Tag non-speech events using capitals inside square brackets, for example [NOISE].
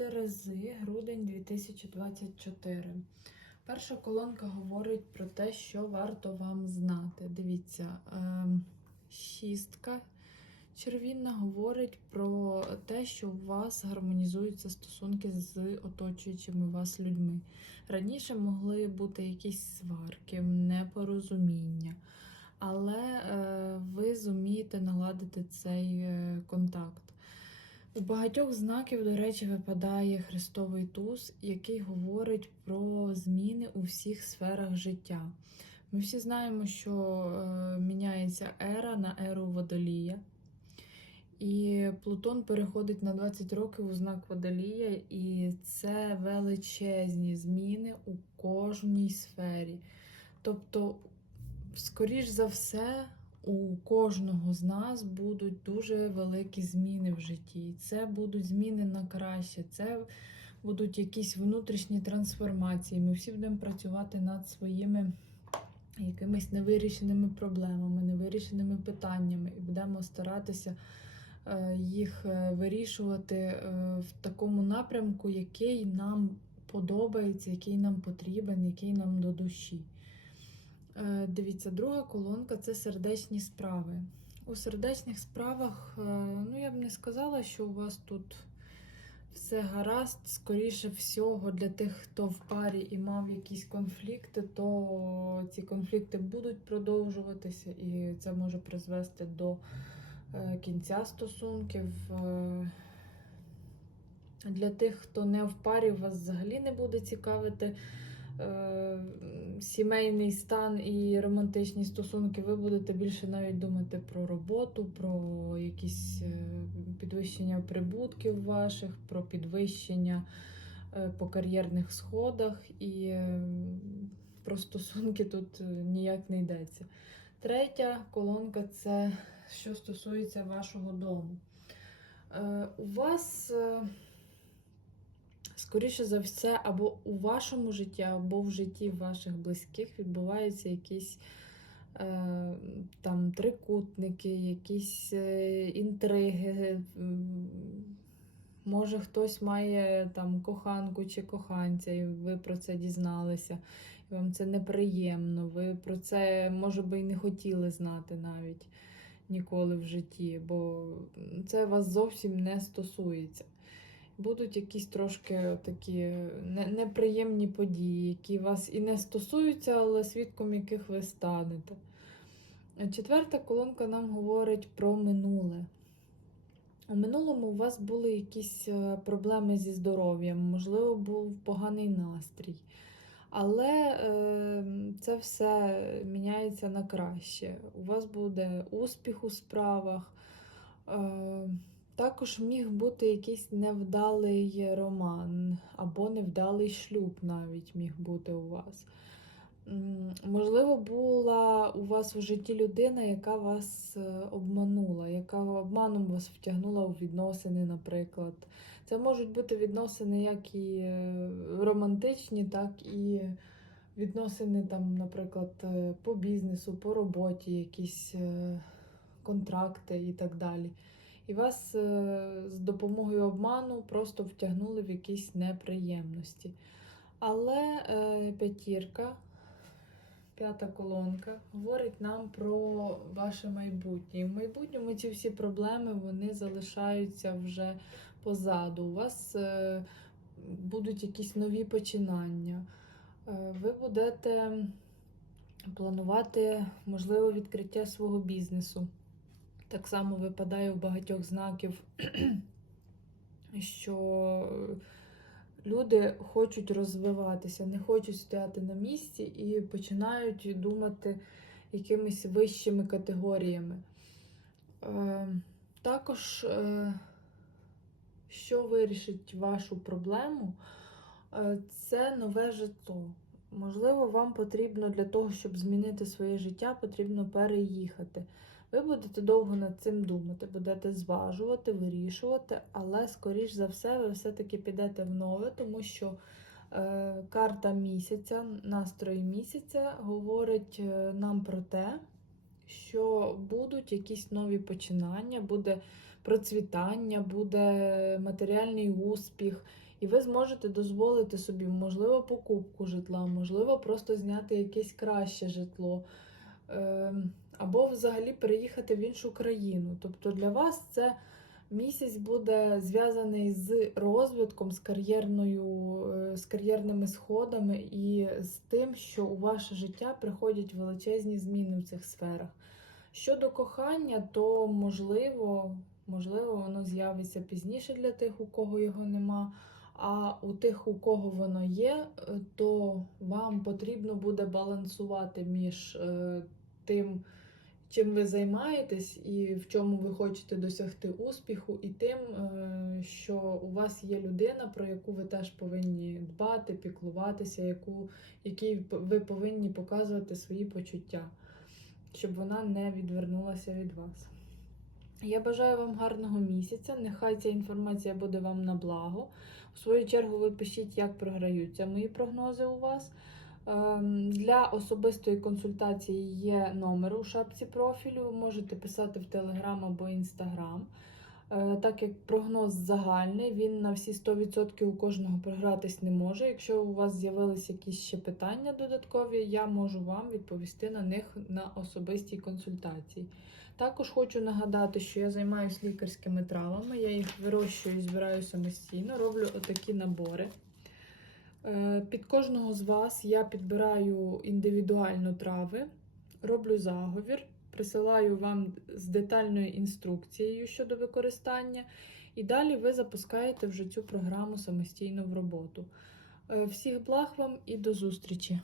Терези, грудень 2024. Перша колонка говорить про те, що варто вам знати. Дивіться, ем, шістка червінна говорить про те, що у вас гармонізуються стосунки з оточуючими вас людьми. Раніше могли бути якісь сварки, непорозуміння, але е, ви зумієте наладити цей е, контакт. У багатьох знаків, до речі, випадає Христовий туз, який говорить про зміни у всіх сферах життя. Ми всі знаємо, що е, міняється ера на еру водолія. І Плутон переходить на 20 років у знак водолія, і це величезні зміни у кожній сфері. Тобто, скоріш за все, у кожного з нас будуть дуже великі зміни в житті. Це будуть зміни на краще, це будуть якісь внутрішні трансформації. Ми всі будемо працювати над своїми якимись невирішеними проблемами, невирішеними питаннями, і будемо старатися е, їх е, вирішувати е, в такому напрямку, який нам подобається, який нам потрібен, який нам до душі. Е, Дивіться, друга колонка це сердечні справи. У сердечних справах, е, ну я б не сказала, що у вас тут все гаразд. Скоріше всього, для тих, хто в парі і мав якісь конфлікти, то ці конфлікти будуть продовжуватися, і це може призвести до е, кінця стосунків. Для тих, хто не в парі, вас взагалі не буде цікавити сімейний стан і романтичні стосунки, ви будете більше навіть думати про роботу, про якісь е, підвищення прибутків ваших, про підвищення е, по кар'єрних сходах, і е, про стосунки тут е, ніяк не йдеться. Третя колонка це що стосується вашого дому. Е, У вас. Е, Скоріше за все, або у вашому житті, або в житті ваших близьких відбуваються якісь е, там трикутники, якісь е, інтриги. Може, хтось має там коханку чи коханця, і ви про це дізналися, і вам це неприємно. Ви про це, може би, і не хотіли знати навіть ніколи в житті, бо це вас зовсім не стосується будуть якісь трошки такі неприємні події, які вас і не стосуються, але свідком яких ви станете. Четверта колонка нам говорить про минуле. У минулому у вас були якісь е, проблеми зі здоров'ям, можливо, був поганий настрій. Але е, це все міняється на краще. У вас буде успіх у справах. Також міг бути якийсь невдалий роман або невдалий шлюб навіть міг бути у вас. Можливо, була у вас у житті людина, яка вас е, обманула, яка обманом вас втягнула у відносини, наприклад. Це можуть бути відносини як і е, романтичні, так і відносини, там, наприклад, е, по бізнесу, по роботі, якісь контракти і так далі. І вас е, з допомогою обману просто втягнули в якісь неприємності. Але е, п'ятірка, п'ята колонка, говорить нам про ваше майбутнє. І в майбутньому ці всі проблеми вони залишаються вже позаду. У вас е, будуть якісь нові починання. Ви будете планувати, можливо, відкриття свого бізнесу. Так само випадає в багатьох знаків, [CLEARS THROAT] що люди хочуть розвиватися, не хочуть стояти на місці і починають думати якимись вищими категоріями. Е, Також, е, що вирішить вашу проблему, е, це нове житло. Можливо, вам потрібно для того, щоб змінити своє життя, потрібно переїхати. Ви будете довго над цим думати, будете зважувати, вирішувати, але, скоріш за все, ви все-таки підете в нове, тому що е, карта місяця, настрої місяця говорить е, нам про те, що будуть якісь нові починання, буде процвітання, буде матеріальний успіх, і ви зможете дозволити собі, можливо, покупку житла, можливо, просто зняти якесь краще житло. Ем, взагалі переїхати в іншу країну. Тобто для вас це місяць буде зв'язаний з розвитком, з кар'єрною, е, з кар'єрними сходами і з тим, що у ваше життя приходять величезні зміни в цих сферах. Щодо кохання, то можливо, можливо, воно з'явиться пізніше для тих, у кого його нема. А у тих, у кого воно є, е, то вам потрібно буде балансувати між е, тим, чим ви займаєтесь, і в чому ви хочете досягти успіху, і тим, е, що у вас є людина, про яку ви теж повинні дбати, піклуватися, яку, якій ви повинні показувати свої почуття, щоб вона не відвернулася від вас. Я бажаю вам гарного місяця. Нехай ця інформація буде вам на благо. В свою чергу, ви пишіть, як програються мої прогнози у вас. Ем, Для особистої консультації є номер у шапці профілю. Можете писати в Телеграм або Інстаграм. Е, Так як прогноз загальний, він на всі 100% у кожного програтись не може. Якщо у вас з'явилися якісь ще питання додаткові, я можу вам відповісти на них на особистій консультації. Також хочу нагадати, що я займаюся лікарськими травами, я їх вирощую і збираю самостійно, роблю отакі набори. Е, Під кожного з вас я підбираю індивідуально трави, роблю заговір, присилаю вам з детальною інструкцією щодо використання, і далі ви запускаєте вже цю програму самостійно в роботу. Е, Всіх благ вам і до зустрічі!